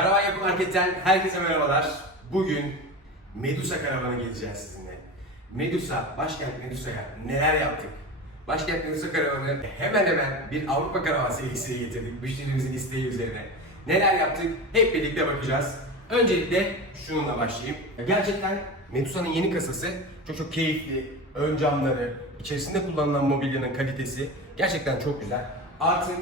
Karavan Yapı Market'ten herkese merhabalar. Bugün Medusa karavanı geleceğiz sizinle. Medusa, başkent Medusa'ya neler yaptık? Başkent Medusa karavanı hemen hemen bir Avrupa karavan serisi getirdik müşterimizin isteği üzerine. Neler yaptık? Hep birlikte bakacağız. Öncelikle şununla başlayayım. Gerçekten Medusa'nın yeni kasası çok çok keyifli. Ön camları, içerisinde kullanılan mobilyanın kalitesi gerçekten çok güzel. Artık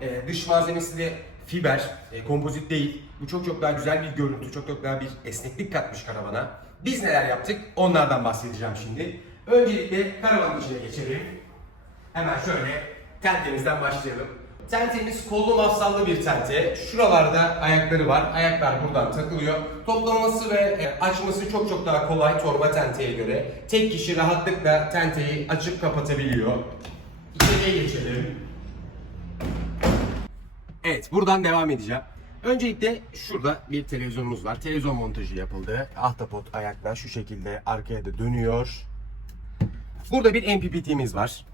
e, dış malzemesi de fiber, e, kompozit değil. Bu çok çok daha güzel bir görüntü, çok çok daha bir esneklik katmış karavana. Biz neler yaptık? Onlardan bahsedeceğim şimdi. Öncelikle karavanın içine geçelim. Hemen şöyle tentemizden başlayalım. Tentemiz kollu mafsallı bir tente. Şuralarda ayakları var. Ayaklar buradan takılıyor. Toplaması ve e, açması çok çok daha kolay torba tenteye göre. Tek kişi rahatlıkla tenteyi açıp kapatabiliyor. İçeriye geçelim. Evet, buradan devam edeceğim. Öncelikle şurada bir televizyonumuz var. Televizyon montajı yapıldı. Ahtapot ayaklar şu şekilde arkaya da dönüyor. Burada bir MPPT'miz var.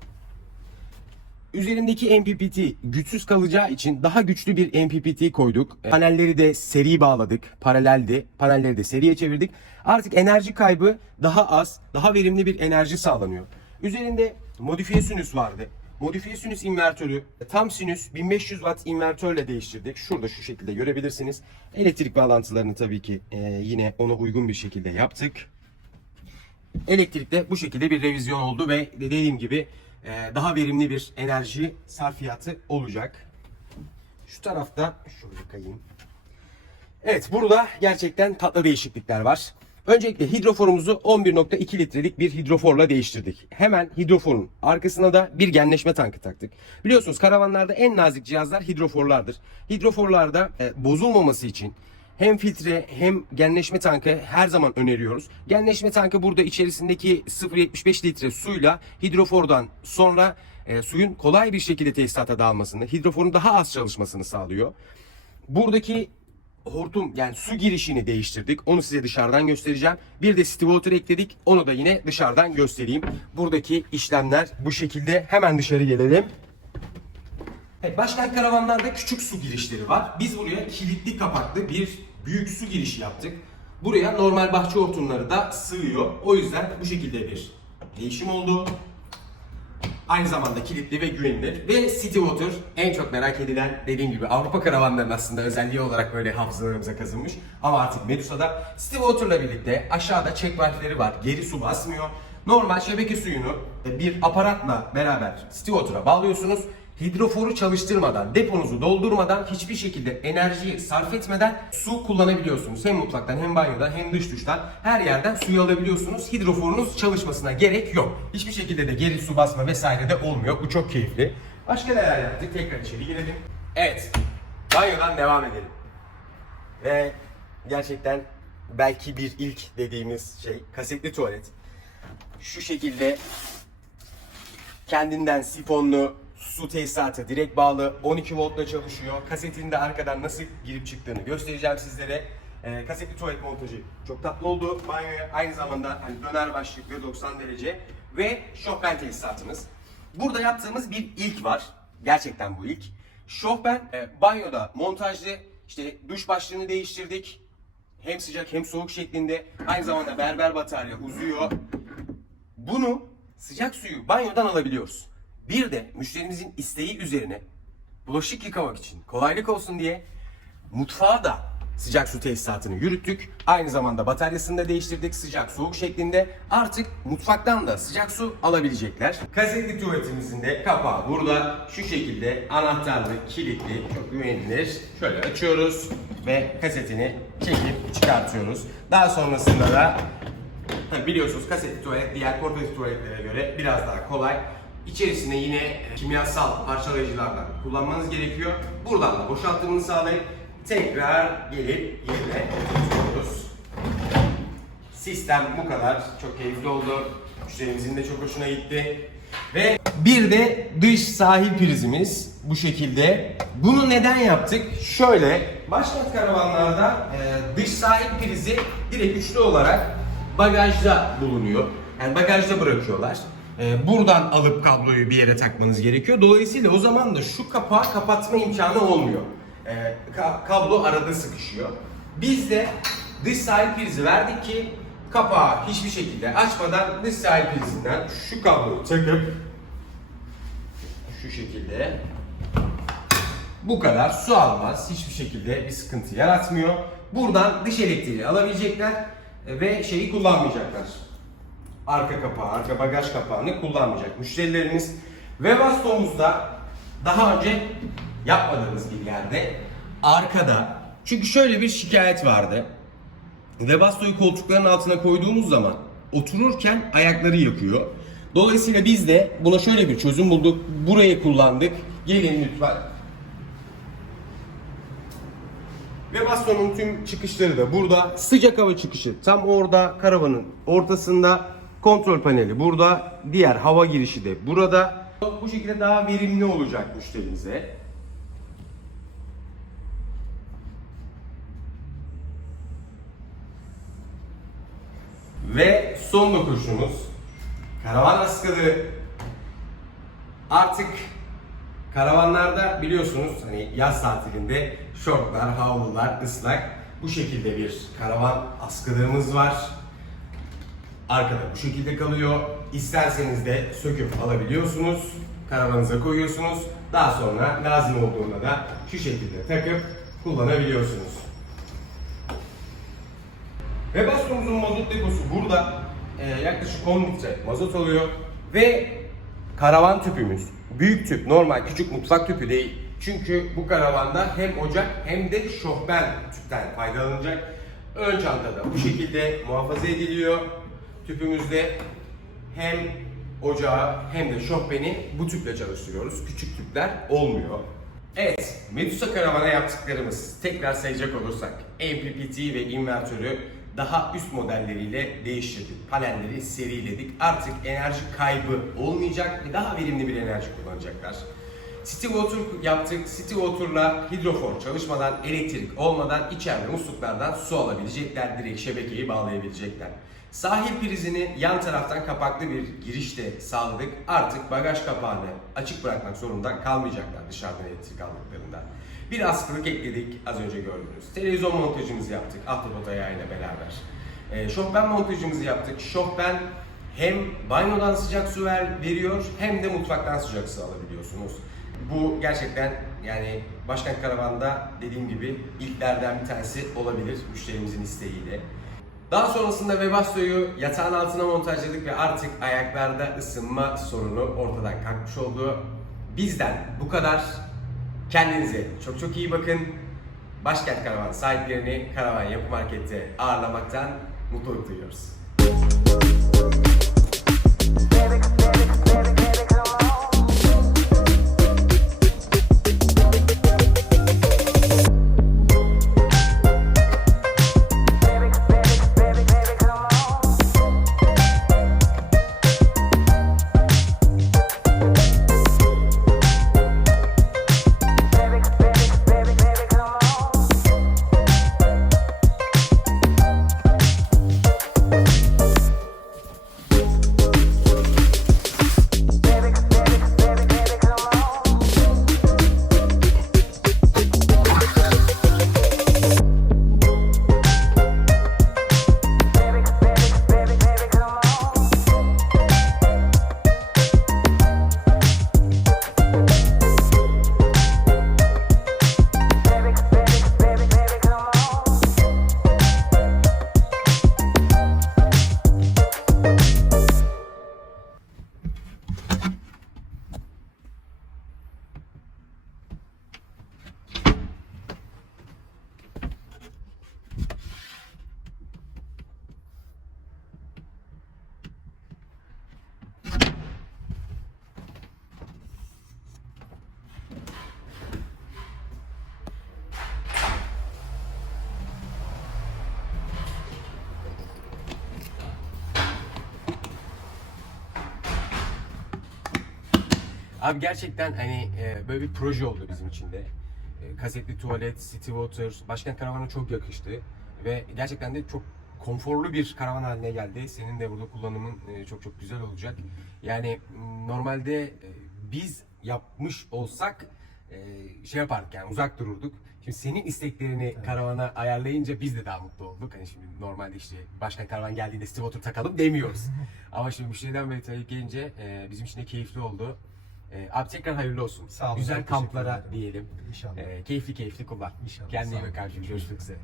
Üzerindeki MPPT güçsüz kalacağı için daha güçlü bir MPPT koyduk. E, Panelleri de seri bağladık. Paraleldi. Panelleri de seriye çevirdik. Artık enerji kaybı daha az, daha verimli bir enerji sağlanıyor. Üzerinde modifiye sinüs vardı. Modifiye sinüs invertörü tam sinüs 1500 watt invertörle değiştirdik. Şurada şu şekilde görebilirsiniz. Elektrik bağlantılarını tabii ki e, yine ona uygun bir şekilde yaptık. Elektrikte bu şekilde bir revizyon oldu ve dediğim gibi e, daha verimli bir enerji sarfiyatı olacak. Şu tarafta şöyle kayayım. Evet burada gerçekten tatlı değişiklikler var. Öncelikle hidroforumuzu 11.2 litrelik bir hidroforla değiştirdik. Hemen hidroforun arkasına da bir genleşme tankı taktık. Biliyorsunuz karavanlarda en nazik cihazlar hidroforlardır. Hidroforlarda e, bozulmaması için hem filtre hem genleşme tankı her zaman öneriyoruz. Genleşme tankı burada içerisindeki 0.75 litre suyla hidrofordan sonra e, suyun kolay bir şekilde tesisata dağılmasını, hidroforun daha az çalışmasını sağlıyor. Buradaki hortum yani su girişini değiştirdik. Onu size dışarıdan göstereceğim. Bir de city water ekledik. Onu da yine dışarıdan göstereyim. Buradaki işlemler bu şekilde. Hemen dışarı gelelim. Evet, başkent karavanlarda küçük su girişleri var. Biz buraya kilitli kapaklı bir büyük su girişi yaptık. Buraya normal bahçe hortumları da sığıyor. O yüzden bu şekilde bir değişim oldu. Aynı zamanda kilitli ve güvenilir. Ve City Water en çok merak edilen dediğim gibi Avrupa karavanlarının aslında özelliği olarak böyle hafızalarımıza kazınmış. Ama artık Medusa'da City Water'la birlikte aşağıda check valve'leri var. Geri su basmıyor. Normal şebeke suyunu bir aparatla beraber City Water'a bağlıyorsunuz. Hidroforu çalıştırmadan, deponuzu doldurmadan, hiçbir şekilde enerjiyi sarf etmeden su kullanabiliyorsunuz. Hem mutfaktan hem banyodan hem dış duştan her yerden suyu alabiliyorsunuz. Hidroforunuz çalışmasına gerek yok. Hiçbir şekilde de geri su basma vesaire de olmuyor. Bu çok keyifli. Başka neler yaptık? Tekrar içeri girelim. Evet. Banyodan devam edelim. Ve gerçekten belki bir ilk dediğimiz şey kasetli tuvalet. Şu şekilde kendinden sifonlu su tesisatı direkt bağlı 12 voltla çalışıyor. Kasetinde arkadan nasıl girip çıktığını göstereceğim sizlere. Ee, kasetli tuvalet montajı çok tatlı oldu. Banyoya aynı zamanda hani döner başlıklı 90 derece ve şofben tesisatımız. Burada yaptığımız bir ilk var. Gerçekten bu ilk. Şofben e, banyoda montajlı işte duş başlığını değiştirdik. Hem sıcak hem soğuk şeklinde. Aynı zamanda berber batarya uzuyor. Bunu sıcak suyu banyodan alabiliyoruz. Bir de müşterimizin isteği üzerine bulaşık yıkamak için kolaylık olsun diye mutfağa da sıcak su tesisatını yürüttük. Aynı zamanda bataryasını da değiştirdik sıcak soğuk şeklinde. Artık mutfaktan da sıcak su alabilecekler. Kasetli tuvaletimizin de kapağı burada. Şu şekilde anahtarlı, kilitli, çok güvenilir. Şöyle açıyoruz ve kasetini çekip çıkartıyoruz. Daha sonrasında da biliyorsunuz kasetli tuvalet diğer portatif tuvaletlere göre biraz daha kolay. İçerisine yine kimyasal parçalayıcılardan kullanmanız gerekiyor. Buradan da boşaltımını sağlayıp tekrar gelip yerine oturtuyoruz. Sistem bu kadar. Çok keyifli oldu. Müşterimizin de çok hoşuna gitti. Ve bir de dış sahil prizimiz bu şekilde. Bunu neden yaptık? Şöyle, başkent karavanlarda e, dış sahil prizi direkt üçlü olarak bagajda bulunuyor. Yani bagajda bırakıyorlar. E, buradan alıp kabloyu bir yere takmanız gerekiyor. Dolayısıyla o zaman da şu kapağı kapatma imkanı olmuyor. e, ka- kablo arada sıkışıyor. Biz de dış sahil prizi verdik ki kapağı hiçbir şekilde açmadan dış sahil prizinden şu kabloyu takıp şu şekilde bu kadar su almaz. Hiçbir şekilde bir sıkıntı yaratmıyor. Buradan dış elektriği alabilecekler e, ve şeyi kullanmayacaklar. Arka kapağı, arka bagaj kapağını kullanmayacak müşterilerimiz. Webasto'muzda daha önce yapmadığımız bir yerde arkada çünkü şöyle bir şikayet vardı. Webasto'yu koltukların altına koyduğumuz zaman otururken ayakları yakıyor. Dolayısıyla biz de buna şöyle bir çözüm bulduk. Burayı kullandık. Gelin lütfen. Ve bastonun tüm çıkışları da burada. Sıcak hava çıkışı tam orada karavanın ortasında. Kontrol paneli burada. Diğer hava girişi de burada. Bu şekilde daha verimli olacak müşterinize. Ve son dokunuşumuz karavan askılı. Artık karavanlarda biliyorsunuz hani yaz tatilinde şortlar, havlular, ıslak bu şekilde bir karavan askılığımız var. Arkada bu şekilde kalıyor. İsterseniz de söküp alabiliyorsunuz. Karavanınıza koyuyorsunuz. Daha sonra lazım olduğunda da şu şekilde takıp kullanabiliyorsunuz. Ve bastonumuzun mazot deposu burada. Ee, yaklaşık 10 litre mazot alıyor. Ve karavan tüpümüz. Büyük tüp, normal küçük mutfak tüpü değil. Çünkü bu karavanda hem ocak hem de şofben tüpten faydalanacak. Ön çantada bu şekilde muhafaza ediliyor. Tüpümüzde hem ocağı hem de şofbeni bu tüple çalıştırıyoruz. Küçük tüpler olmuyor. Evet, Medusa karavana yaptıklarımız tekrar sayacak olursak MPPT ve invertörü daha üst modelleriyle değiştirdik. Panelleri seriledik. Artık enerji kaybı olmayacak ve daha verimli bir enerji kullanacaklar. City Water yaptık. City Water'la hidrofor çalışmadan, elektrik olmadan içeride musluklardan su alabilecekler. Direkt şebekeyi bağlayabilecekler. Sahil prizini yan taraftan kapaklı bir girişte sağladık. Artık bagaj kapağını açık bırakmak zorunda kalmayacaklar dışarıdan elektrik aldıklarında. Bir askılık ekledik az önce gördüğünüz. Televizyon montajımızı yaptık ahtapot ayağıyla beraber. E, şofben montajımızı yaptık. Şofben hem banyodan sıcak su ver, veriyor hem de mutfaktan sıcak su alabiliyorsunuz. Bu gerçekten yani Başkan Karavan'da dediğim gibi ilklerden bir tanesi olabilir müşterimizin isteğiyle. Daha sonrasında Webasto'yu yatağın altına montajladık ve artık ayaklarda ısınma sorunu ortadan kalkmış oldu. Bizden bu kadar. Kendinize çok çok iyi bakın. Başkent Karavan sahiplerini Karavan Yapı Market'te ağırlamaktan mutluluk duyuyoruz. Abi gerçekten hani e, böyle bir proje oldu bizim için de. E, kasetli tuvalet, city water, Başkent Karavan'a çok yakıştı. Ve gerçekten de çok konforlu bir karavan haline geldi. Senin de burada kullanımın e, çok çok güzel olacak. Yani normalde e, biz yapmış olsak e, şey yapardık yani uzak dururduk. Şimdi senin isteklerini karavana ayarlayınca biz de daha mutlu olduk. Hani şimdi normalde işte başka karavan geldiğinde Steve Otur takalım demiyoruz. Ama şimdi müşteriden beri talep gelince e, bizim için de keyifli oldu. E, abi tekrar hayırlı olsun. Sağ olun, Güzel kamplara diyelim. İnşallah. E, keyifli keyifli kullan. İnşallah. Kendine iyi bak abicim. Görüşmek üzere.